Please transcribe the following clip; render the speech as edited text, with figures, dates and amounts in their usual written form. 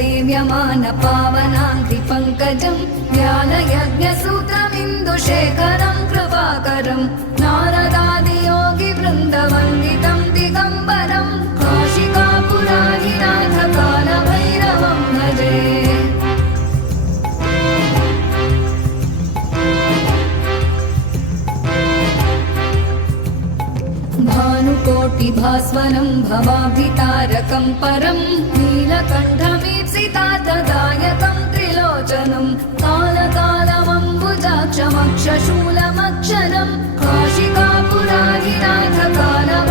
सेव्यमान पावनाङ्घ्रि पङ्कजं ज्ञानयज्ञसूत्रमिन्दुशेखरं कृपाकरं नारदादियोगिवृन्दवन्दितं दिगम्बरं काशिकापुराधिनाथ कालभैरवं भजे। भानुकोटिभास्वरं भवाभितारकं परं नीलकण्ठमीप्सितार्थदायकं त्रिलोचनं कालकालमम्बुजाक्षमक्षशूलमक्षरं काशिकापुराधिनाथ कालभैरवं